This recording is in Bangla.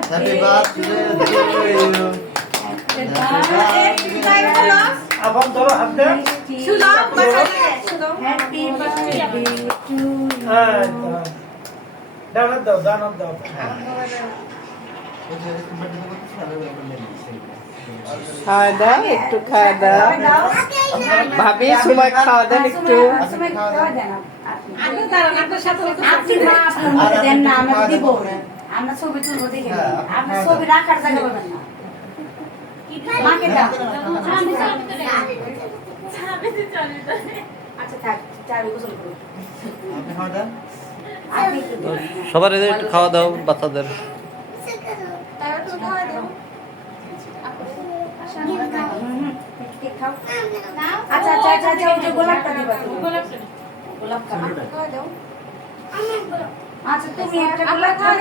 Happy birthday to you. আবার ধরো হাত দেন। শুনো শুনো হ্যাপি বার্থডে টু হ্যাঁ দানাত দাও দানাত দাও। খাওয়া দাও একটু খাওয়া দাও ভাবি সময় খাওয়া দেন একটু সময় খাওয়া দেন আপনি দাঁড়ান আপনার সাথে আপনি মা আপনার মধ্যে দেন না আমরা দিব আমরা ছবি তুলবো দেখে আপনার ছবি রাখার জায়গা পাবেন না মাকে দাও আচ্ছা থাক চাবি গোসল করুন আপনি খাওয়া দাও। আপনি একটু দিন। সবার এদের একটু খাওয়া দাও বাচ্চাদের। তারা তো খাওয়া দাও কেক খাও আচ্ছা আচ্ছা আচ্ছা আচ্ছা ওই যে গোলাপটা দিবা গোলাপটা খাওয়া দাও আচ্ছা তুমি একটা গোলাপ খাও